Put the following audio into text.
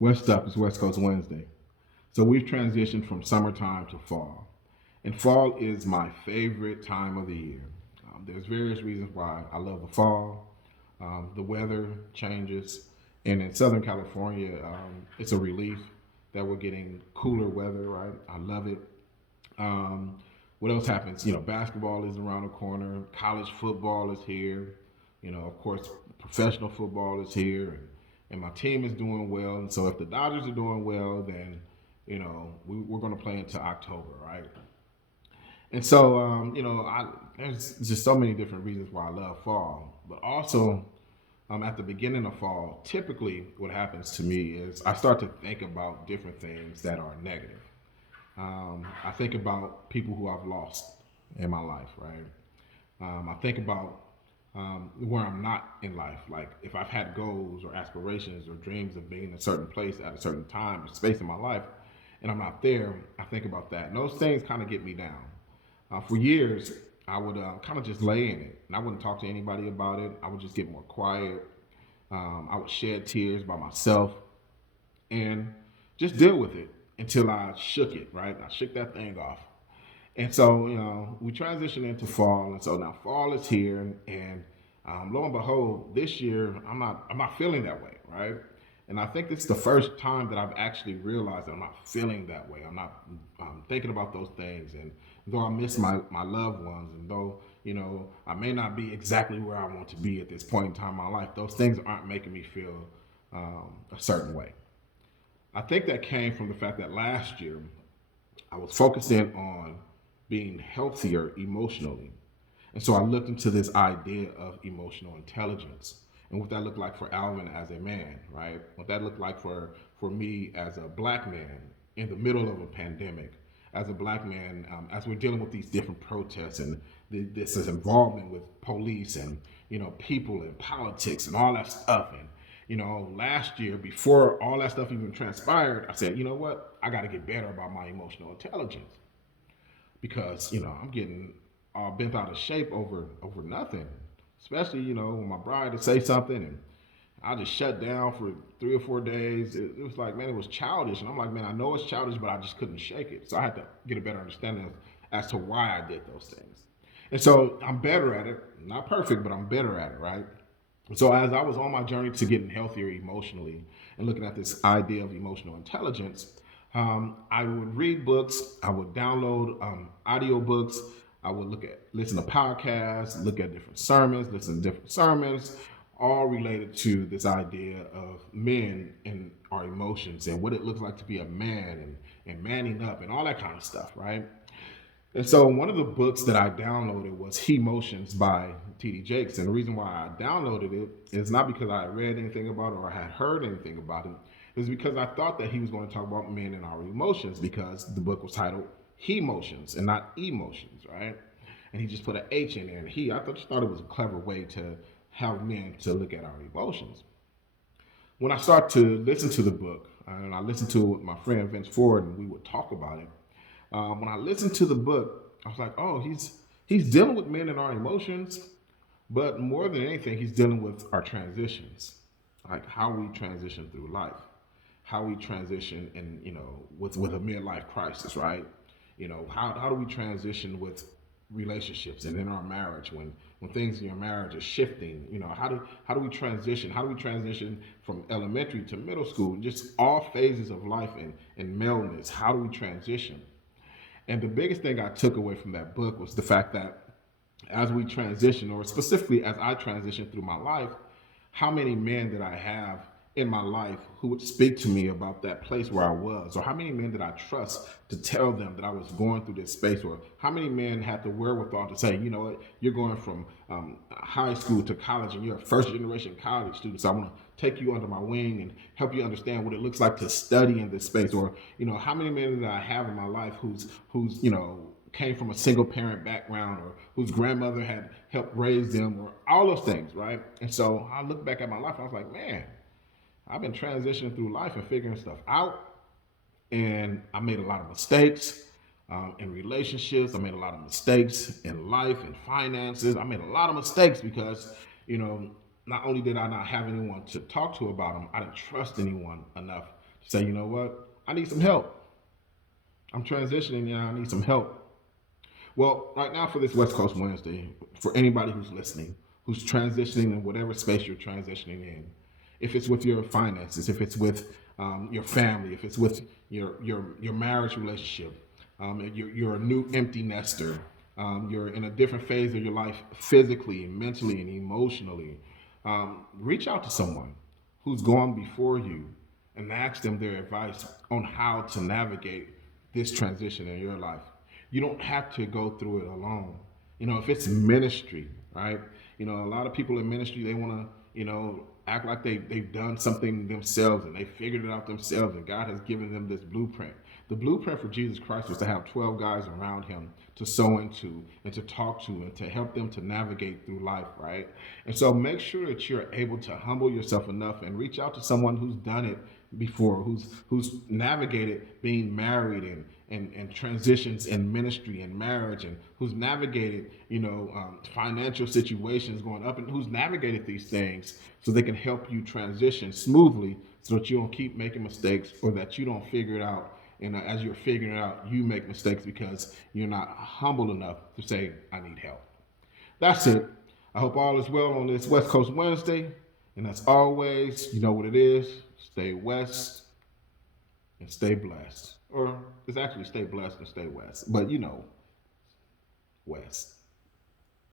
West Up is West Coast Wednesday. So we've transitioned from summertime to fall. And fall is my favorite time of the year. There's various reasons why I love the fall. The weather changes. And in Southern California, it's a relief that we're getting cooler weather, right? I love it. Um, what else happens? Basketball is around the corner. College football is here. Of course, professional football is here, and my team is doing well. And so, if the Dodgers are doing well, then we're going to play into October, right? And so, there's just so many different reasons why I love fall, but also at the beginning of fall, typically what happens to me is I start to think about different things that are negative. I think about people who I've lost in my life, right? I think about where I'm not in life. Like if I've had goals or aspirations or dreams of being in a certain place at a certain time or space in my life, and I'm not there, I think about that. And those things kind of get me down. For years, I would kind of just lay in it, and I wouldn't talk to anybody about it. I would just get more quiet. I would shed tears by myself and just deal with it until I shook it. Right, I shook that thing off. And so, we transition into fall, and so now fall is here, and lo and behold, this year I'm not feeling that way, right? And I think this is the first time that I've actually realized that I'm not feeling that way. I'm not thinking about those things, and though I miss my loved ones, and though I may not be exactly where I want to be at this point in time in my life, those things aren't making me feel a certain way. I think that came from the fact that last year I was focusing on being healthier emotionally. And so I looked into this idea of emotional intelligence and what that looked like for Alvin as a man, right? What that looked like for me as a black man in the middle of a pandemic, as a black man, as we're dealing with these different protests and this is involvement with police and people and politics and all that stuff. And last year before all that stuff even transpired, I said, you know what, I got to get better about my emotional intelligence because I'm getting all bent out of shape over nothing. Especially when my bride would say something and I just shut down for 3 or 4 days. It was like, man, it was childish, and I'm like, man, I know it's childish, but I just couldn't shake it. So I had to get a better understanding as to why I did those things. And so I'm better at it. Not perfect, but I'm better at it, right? So as I was on my journey to getting healthier emotionally and looking at this idea of emotional intelligence, I would read books, I would download audio books, I would listen to podcasts, look at different sermons, listen to different sermons, all related to this idea of men and our emotions and what it looks like to be a man and manning up and all that kind of stuff, right? And so one of the books that I downloaded was He Motions by T.D. Jakes. And the reason why I downloaded it is not because I had read anything about it or had heard anything about it. It was because I thought that he was going to talk about men and our emotions because the book was titled He Motions and not Emotions, right? And he just put an H in there. And just thought it was a clever way to have men to look at our emotions. When I start to listen to the book, and I listened to it with my friend Vince Ford, and we would talk about it, when I listened to the book, I was like, oh, he's dealing with men and our emotions, but more than anything, he's dealing with our transitions, like how we transition through life, how we transition, and with a midlife crisis, right? How do we transition with relationships and in our marriage when things in your marriage are shifting? How do we transition? How do we transition from elementary to middle school? Just all phases of life and maleness. How do we transition? And the biggest thing I took away from that book was the fact that as we transition, or specifically as I transitioned through my life, how many men did I have in my life who would speak to me about that place where I was? Or how many men did I trust to tell them that I was going through this space? Or how many men had the wherewithal to say, you know what, you're going from high school to college and you're a first generation college student, so I want to take you under my wing and help you understand what it looks like to study in this space. Or how many men did I have in my life who's came from a single parent background or whose grandmother had helped raise them or all those things, right? And so I look back at my life and I was like, man, I've been transitioning through life and figuring stuff out, and I made a lot of mistakes in relationships. I made a lot of mistakes in life and finances. I made a lot of mistakes because, you know, not only did I not have anyone to talk to about them, I didn't trust anyone enough to say, you know what, I need some help. I'm transitioning now. I need some help. Well, right now for this West Coast Wednesday, for anybody who's listening, who's transitioning in whatever space you're transitioning in, if it's with your finances, if it's with your family, if it's with your marriage relationship, you're a new empty nester, you're in a different phase of your life physically, mentally, and emotionally, reach out to someone who's gone before you and ask them their advice on how to navigate this transition in your life. You don't have to go through it alone. If it's ministry, right? A lot of people in ministry, they want to, act like they've done something themselves and they figured it out themselves and God has given them this blueprint. The blueprint for Jesus Christ was to have 12 guys around him to sow into and to talk to and to help them to navigate through life, right? And so make sure that you're able to humble yourself enough and reach out to someone who's done it before, who's navigated being married and transitions in ministry and marriage, and who's navigated financial situations going up, and who's navigated these things so they can help you transition smoothly so that you don't keep making mistakes or that you don't figure it out. And as you're figuring it out, you make mistakes because you're not humble enough to say, I need help. That's it. I hope all is well on this West Coast Wednesday. And as always, you know what it is. Stay west and stay blessed. Or it's actually stay blessed and stay west. But west.